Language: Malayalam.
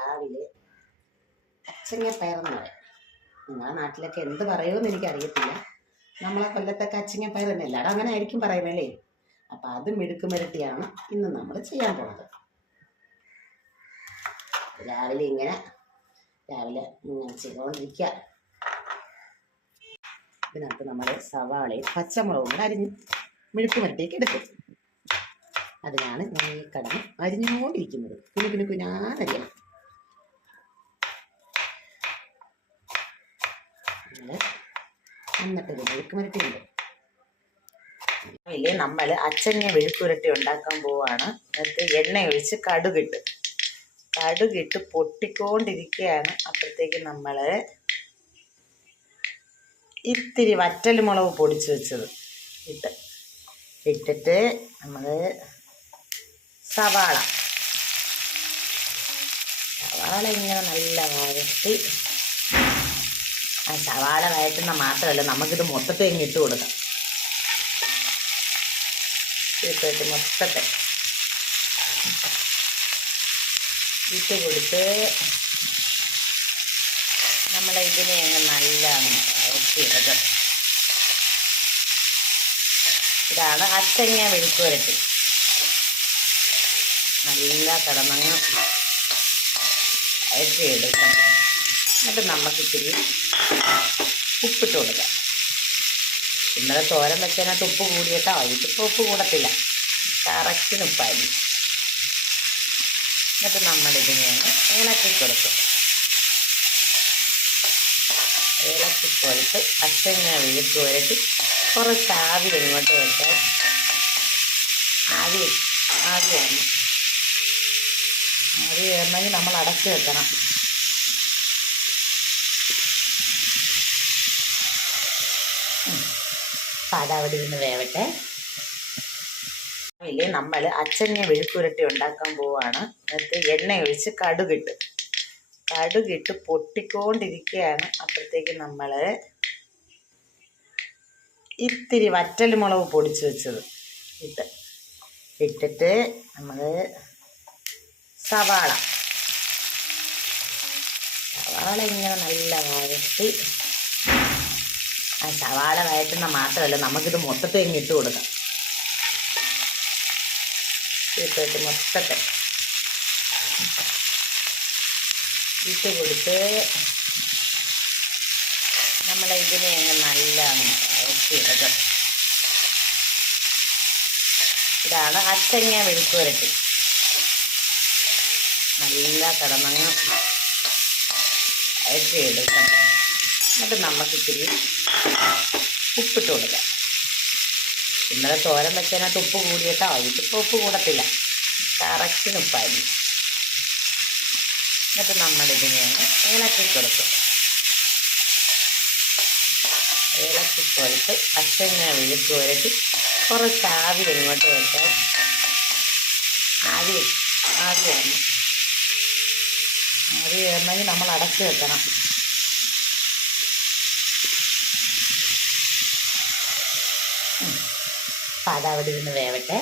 രാവിലെ അച്ചങ്ങപ്പയറെന്ന് പറയും. നിങ്ങളുടെ നാട്ടിലൊക്കെ എന്ത് പറയുമെന്ന് എനിക്കറിയത്തില്ല. നമ്മളെ കൊല്ലത്തൊക്കെ അച്ചങ്ങപ്പയർ തന്നെ. എല്ലാവരും അങ്ങനെ ആയിരിക്കും പറയുന്നല്ലേ അപ്പം അത് മിടുക്കുമിരട്ടിയാണ് ഇന്ന് നമ്മൾ ചെയ്യാൻ പോകുന്നത് രാവിലെ ഇങ്ങനെ രാവിലെ ഇങ്ങനെ ചെയ്തുകൊണ്ടിരിക്കുക. ഇതിനകത്ത് നമ്മൾ സവാളയും പച്ചമുളകും കൂടെ അരിഞ്ഞ് മിഴുക്കുമരട്ടിയൊക്കെ എടുക്കും. അതിനാണ് ഞാൻ ഈ കടന്ന് അരിഞ്ഞുകൊണ്ടിരിക്കുന്നത്. കുഞ്ഞു കുഞ്ഞു കുഞ്ഞാന്നരിയണം നമ്മൾ എന്നിട്ട് മെഴുക്ക് മുരട്ടിയുണ്ട് ഇല്ലേ നമ്മൾ അച്ചങ്ങ വെഴുക്കുരട്ടി ഉണ്ടാക്കാൻ പോവാണ്. എന്നിട്ട് എണ്ണ ഒഴിച്ച് കടുകിട്ട്. കടുകിട്ട് പൊട്ടിക്കൊണ്ടിരിക്കുകയാണ്. അപ്പോഴത്തേക്ക് നമ്മൾ ഇത്തിരി വറ്റൽ മുളക് പൊടിച്ച് വെച്ചത് ഇട്ട്. ഇട്ടിട്ട് നമ്മൾ സവാള. സവാള ഇങ്ങനെ നല്ല വഴറ്റി സവാള വഴറ്റുന്ന മാത്രമല്ല നമുക്കിത് മൊത്തത്തെ ഇങ്ങ് ഇട്ട് കൊടുക്കാം. ഇട്ടിട്ട് മൊത്തത്തെ ഇട്ട് കൊടുത്ത് നമ്മൾ ഇതിനെ അങ്ങ് നല്ല വഴറ്റിയെടുക്കും ഇതാണ് അച്ചങ്ങ വെളുത്തുരട്ടി നല്ല കിടന്നങ്ങ് വഴറ്റിയെടുക്കണം എന്നിട്ട് നമുക്ക് ഇത്തിരി ഉപ്പിട്ട് കൊടുക്കാം. ഇന്നലെ തോരൻ വെച്ചതിനകത്ത് ഉപ്പ് കൂടിയിട്ടോ. ഇതിപ്പോൾ ഉപ്പ് കൂടത്തില്ല. കറക്റ്റിന് ഉപ്പായി എന്നിട്ട് നമ്മളിതിനെ ഇളക്കി കൊടുക്കും ഇളക്കി കൊടുത്ത് അച്ഛനെ വിളിച്ച് വരട്ടി കുറച്ച് ആവി ഇങ്ങോട്ട് വെച്ചാൽ ആവി ആവി ആവി വരണമെങ്കിൽ നമ്മൾ അടച്ചു വെക്കണം. പാടാവടി നിന്ന് വേവട്ടെ. ഇല്ലേ നമ്മൾ അച്ചങ്ങ വെഴുക്കുരട്ടി ഉണ്ടാക്കാൻ പോവാണ്. എന്നിട്ട് എണ്ണ ഒഴിച്ച് കടുകിട്ട്. കടുകിട്ട് പൊട്ടിക്കൊണ്ടിരിക്കുകയാണ് അപ്പോഴത്തേക്ക് നമ്മൾ ഇത്തിരി വറ്റൽ മുളക് പൊടിച്ച് വെച്ചത് ഇട്ട്. ഇട്ടിട്ട് നമ്മൾ സവാള. സവാള ഇങ്ങനെ നല്ല വഴറ്റി സവാള വഴറ്റുന്ന മാത്രമല്ല നമുക്കിത് മൊത്തത്തിൽ ഇങ്ങ് ഇട്ട് കൊടുക്കാം. ഇട്ടിട്ട് മൊത്തത്തെ ഇട്ട് കൊടുത്ത് നമ്മൾ ഇതിനെ അങ്ങ് നല്ല വഴറ്റിയെടുക്കും ഇതാണ് അച്ചങ്ങ വെളുക്ക് വരട്ടി നല്ല കിടന്നങ്ങ് വഴറ്റിയെടുക്കണം എന്നിട്ട് നമുക്ക് ഇത്തിരി ഉപ്പിട്ട് കൊടുക്കാം. ഇന്നലെ തോരൻ വെച്ചതിനകത്ത് ഉപ്പ് കൂടിയിട്ടോ ഇതിപ്പോൾ ഉപ്പ് കൂടത്തില്ല. കറക്റ്റിന് ഉപ്പായിരുന്നു. എന്നിട്ട് നമ്മളിതിനെ ഇളക്കി കൊടുക്കും. ഇളക്കി കൊടുത്ത് അച്ഛനെ വീട്ടിൽ വരട്ടി കുറച്ച് ആവി ഇങ്ങോട്ട് വെച്ചാൽ ആവി ആവി വരണം ആവി വരണമെങ്കിൽ നമ്മൾ അടച്ചു വെക്കണം. പാടാവടി നിന്ന് വേവട്ടെ.